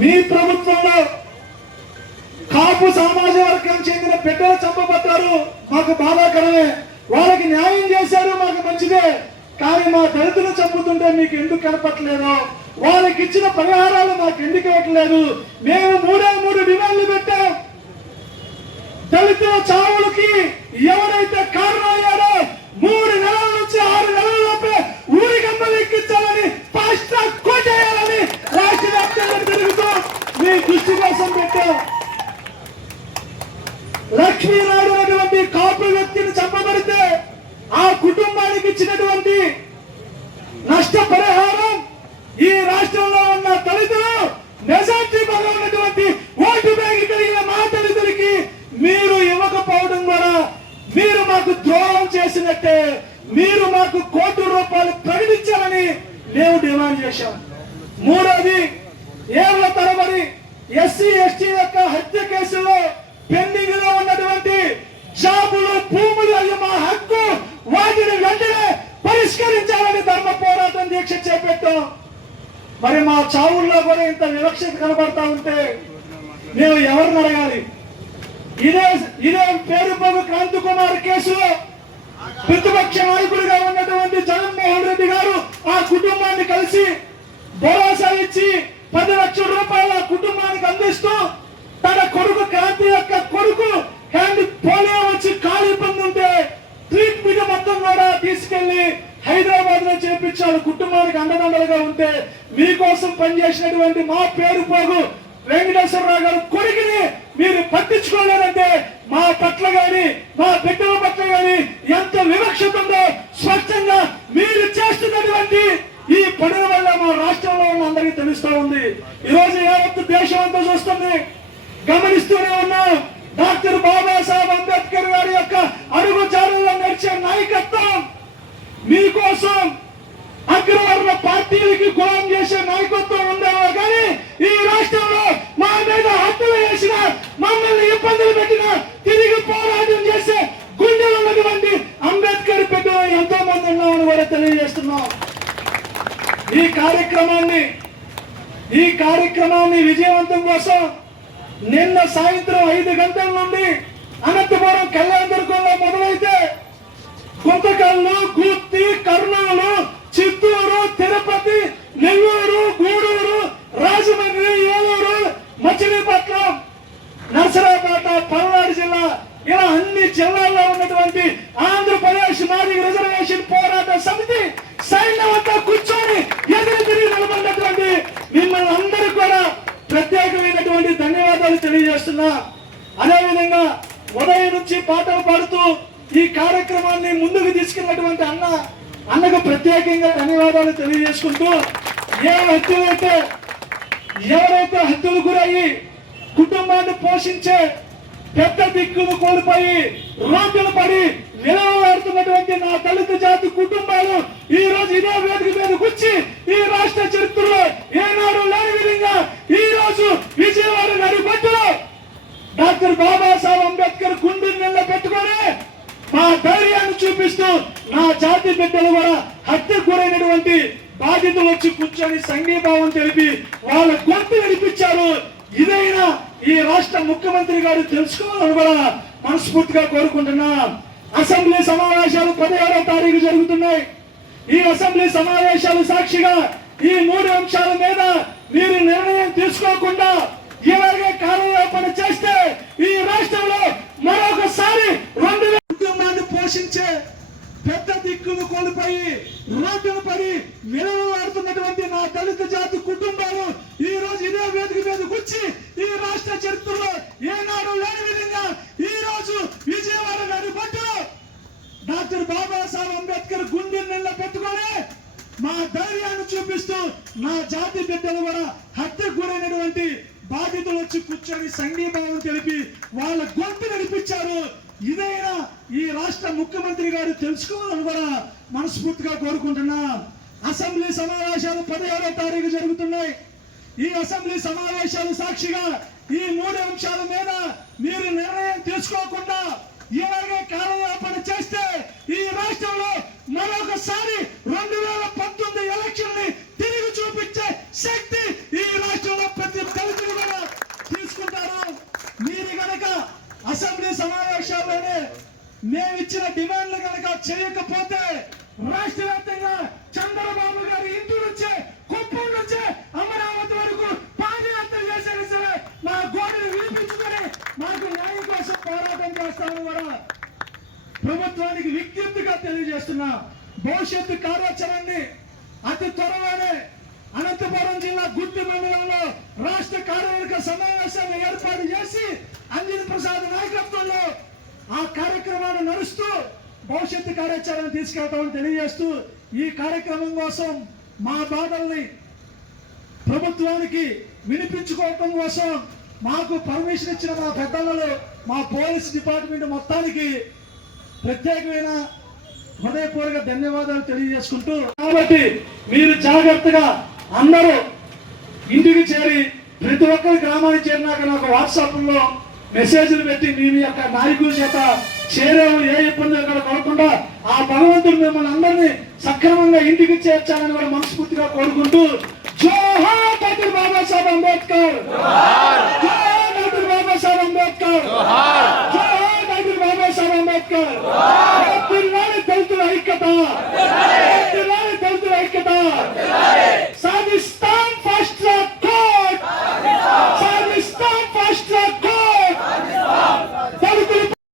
మీ ప్రభుత్వంలో కాపు సమాజ వర్గానికి చెందిన బిడ్డలు చంపబడ్డారు, మాకు బాధాకరమే. వాళ్ళకి న్యాయం చేశారు, మాకు మంచిదే. కానీ మా దళితులు చంపుతుంటే మీకు ఎందుకు కనపట్లేదు? వాళ్ళకి ఇచ్చిన పరిహారాలు మాకు ఎందుకు ఇవ్వట్లేదు? మేము 3 డిమాండ్లు పెట్టాం. దళితుల చావులకి ఎవరైతే కారణం అయ్యారో 3 నెలల నుంచి 6 నెలల లోపే ఊరికమ్మలు ఎక్కించాలని, ఫాస్ట్ ట్రాక్ కోటేయాలని రాష్ట్ర వ్యాప్తంగా తిరుగుతూ మీ దృష్టి కోసం పెట్టాం. లక్ష్మీనాయుడు అనేటువంటి కాపు వ్యక్తిని చంపబడితే ఆ కుటుంబానికి ఇచ్చినటువంటి నష్టపరిహారం ఈ రాష్ట్రంలో ఉన్న దళితులు మెజార్టీ బాగా ఉన్నటువంటి ఓటు బ్యాంక్ కలిగిన మా దళితులకి మీరు ఇవ్వకపోవడం ద్వారా మీరు మాకు ద్రోహం చేసినట్టే. మీరు మాకు ₹1,00,00,000 ప్రకటించాలని మేము డిమాండ్ చేశాం. మూడోది, ఏళ్ల తరబడి ఎస్సీ ఎస్టీ యొక్క హత్య కేసులో పెండింగ్ లో ఉన్నటువంటి జాబులు, భూములు అయ్యి మా హక్కు, వాటిని వెంటనే పరిష్కరించాలని ధర్మ పోరాటం దీక్ష చేపట్టాం. మరి మా చావుల్లో కూడా ఇంత వివక్షత కనబడతా ఉంటే మేము ఎవరిని అడగాలి? ఇదే పేరుబాబు క్రాంతి కుమార్ కేసులో ప్రతిపక్ష నాయకుడిగా ఉన్నటువంటి జగన్మోహన్ రెడ్డి గారు ఆ కుటుంబాన్ని కలిసి భరోసా ఇచ్చి ₹10 లక్షల కుటుంబానికి అందిస్తూ తన కొడుకు క్రాంతి యొక్క కొడుకు పోలియో వచ్చి కాలు ఇబ్బంది ఉంటే ట్రీట్మెంట్ మొత్తం కూడా తీసుకెళ్లి హైదరాబాద్ లో చేపించాడు. కుటుంబానికి అండదండలుగా ఉంటే మీకోసం పనిచేసినటువంటి మా పేరుపోగు వెంకటేశ్వరరావు గారు కొడుకుని మీరు పట్టించుకోలేదంటే మా పట్ల గాని మా బిడ్డల పట్ల గాని ఎంత వివక్షత ఉందో స్పష్టంగా మీరు చేస్తున్నటువంటి ఈ పనుల వల్ల మా రాష్ట్రంలో ఉన్న అందరికీ తెలుస్తూ ఉంది. ఈరోజు యావత్తు దేశం అంతా చూస్తుంది, గమనిస్తూనే ఉన్నాం. డాక్టర్ బాబాసాహెబ్ అంబేద్కర్ గారి యొక్క అడుగుజాడల్లో నడిచే నాయకత్వం మీకోసం అగ్రవర్ణ పార్టీలకి గులాం చేసే నాయకత్వం ఉండేవా కానీ ఈ రాష్ట్రంలో మా మీద హత్యలు చేసిన, మమ్మల్ని ఇబ్బందులు పెట్టిన, తిరిగి పోరాటం చేసే గుండెలు ఉన్నటువంటి అంబేద్కర్ బిడ్డలు ఎంతో మంది ఉన్నామని కూడా తెలియజేస్తున్నాం. ఈ కార్యక్రమాన్ని విజయవంతం కోసం నిన్న సాయంత్రం 5 గంటల నుండి అనంతపురం కళ్యాణదుర్గంలో మొదలైతే గుంతకల్లు, గుత్తి, కర్నూలు, చిత్తూరు, తిరుపతి, నెల్లూరు, గూడూరు, రాజమండ్రి, ఏలూరు, మచిలీపట్నం, నర్సరాపేట, పల్నాడు జిల్లా ఇలా అన్ని జిల్లాల్లో ఉన్నటువంటి ఆంధ్రప్రదేశ్ మాదిగ రిజర్వేషన్ పోరాట సమితి సైన్యమంతా కూర్చొని ఎదురు తిరిగి నిలబడినటువంటి మిమ్మల్ని అందరూ కూడా ప్రత్యేకమైనటువంటి ధన్యవాదాలు తెలియజేస్తున్నా. అదేవిధంగా ఉదయం నుంచి పాటలు పాడుతూ ఈ కార్యక్రమాన్ని ముందుకు తీసుకెళ్ళినటువంటి అన్నకు ప్రత్యేకంగా ధన్యవాదాలు తెలియజేసుకుంటూ, ఎవరైతే హత్యలు గురయ్యి కుటుంబాన్ని పోషించే పెద్ద దిక్కులు కోల్పోయి రోడ్డులు పడి నిలవలాడుతున్నటువంటి నా దళిత జాతి కుటుంబాలు ఈ రోజు ఇదే వేదిక మీదకి వచ్చి ఈ రాష్ట్ర చరిత్రలో ఏనాడు లేని విధంగా ఈ రోజు విజయవాడ నడిబొట్టులో డాక్టర్ బాబాసాహెబ్ అంబేద్కర్ గుండెని నిలబెట్టుకొని మా ధైర్యాన్ని చూపిస్తూ నా జాతి బిడ్డలు కూడా హత్యకు గురైనటువంటి బాధితులు వచ్చి కూర్చొని సంఘీభావం తెలిపి వాళ్ళ గొంతు వినిపించారు. ఇదైనా ఈ రాష్ట్ర ముఖ్యమంత్రి గారు తెలుసుకోవాలని కూడా మనస్ఫూర్తిగా కోరుకుంటున్నా. అసెంబ్లీ సమావేశాలు 16వ తారీఖు జరుగుతున్నాయి. ఈ అసెంబ్లీ సమావేశాలు సాక్షిగా ఈ 3 అంశాల మీద మీరు నిర్ణయం తీసుకోకుండా ఇలాగే కార్యరూపణ చేస్తే ఈ రాష్ట్రంలో మరొకసారి 2000 కుటుంబాన్ని పోషించే పెద్ద దిక్కులు కోల్పోయి రోడ్డును పడి నిలవలాడుతున్నటువంటి నా దళిత జాతి కుటుంబాలు ఈ రోజు ఇదే వేదిక మీదకి వచ్చి ఈ రాష్ట్ర చరిత్రలో ఏనాడు లేని విధంగా ఈ రోజు విజయవాడ నడిబొట్టులో డాక్టర్ బాబాసాహెబ్ అంబేద్కర్ గుండెని నిలబెట్టుకొని మా ధైర్యాన్ని చూపిస్తూ నా జాతి బిడ్డలు కూడా హత్యకు గురైనటువంటి బాధితులు వచ్చి కూర్చొని సంఘీభావం తెలిపి వాళ్ళ గొంతు నడిపించారు. ఇదైనా ఈ రాష్ట్ర ముఖ్యమంత్రి గారు తెలుసుకోవాలని కూడా మనస్ఫూర్తిగా కోరుకుంటున్నా. అసెంబ్లీ సమావేశాలు 16వ తారీఖు జరుగుతున్నాయి. ఈ అసెంబ్లీ సమావేశాలు సాక్షిగా ఈ 3 అంశాల మీద మీరు నిర్ణయం తీసుకోకుండా ఇలాగే కార్యరూపణ చేస్తే ఈ రాష్ట్రంలో మరొకసారి 2019 ఎలక్షన్ ని తిరిగి చూపించే శక్తి ఈ రాష్ట్రంలో ప్రతి మేము ఇచ్చిన డిమాండ్లు కనుక చేయకపోతే రాష్ట్ర వ్యాప్తంగా చంద్రబాబు గారి ఇంటి నుంచే కుప్పం నుంచే అమరావతి వరకు పాదయాత్ర చేసేది సరే మా గోడలు వినిపించుకొని మాకు న్యాయం కోసం పోరాటం చేస్తామని కూడా ప్రభుత్వానికి విజ్ఞప్తిగా తెలియజేస్తున్నా. భవిష్యత్తు కార్యాచరణని అతి త్వరలోనే అనంతపురం జిల్లా గుత్తి మండలంలో రాష్ట్ర కార్యవర్గ సమావేశాన్ని ఏర్పాటు చేసి అంజన్ ప్రసాద్ నాయకత్వంలో ఆ కార్యక్రమాన్ని నడుస్తూ భవిష్యత్తు కార్యాచరణ తీసుకెళ్తామని తెలియజేస్తూ ఈ కార్యక్రమం కోసం మా బాధల్ని ప్రభుత్వానికి వినిపించుకోవటం కోసం మాకు పర్మిషన్ ఇచ్చిన మా పెద్దలు మా పోలీస్ డిపార్ట్మెంట్ మొత్తానికి ప్రత్యేకమైన హృదయపూర్వక ధన్యవాదాలు తెలియజేసుకుంటూ, కాబట్టి మీరు జాగ్రత్తగా అందరూ ఇంటికి చేరి ప్రతి ఒక్కరి గ్రామానికి చేరినాక నాకు వాట్సాప్లో మెసేజ్లు పెట్టి మీ యొక్క నాయకుల చేత చేరేవు ఏ ఇబ్బందులు కూడా కలగకుండా ఆ భగవంతుడు మిమ్మల్ని అందరినీ సక్రమంగా ఇంటికి చేర్చాలని కూడా మనస్ఫూర్తిగా కోరుకుంటూ జోహార్ డాక్టర్ బాబాసాహెబ్ అంబేద్కర్.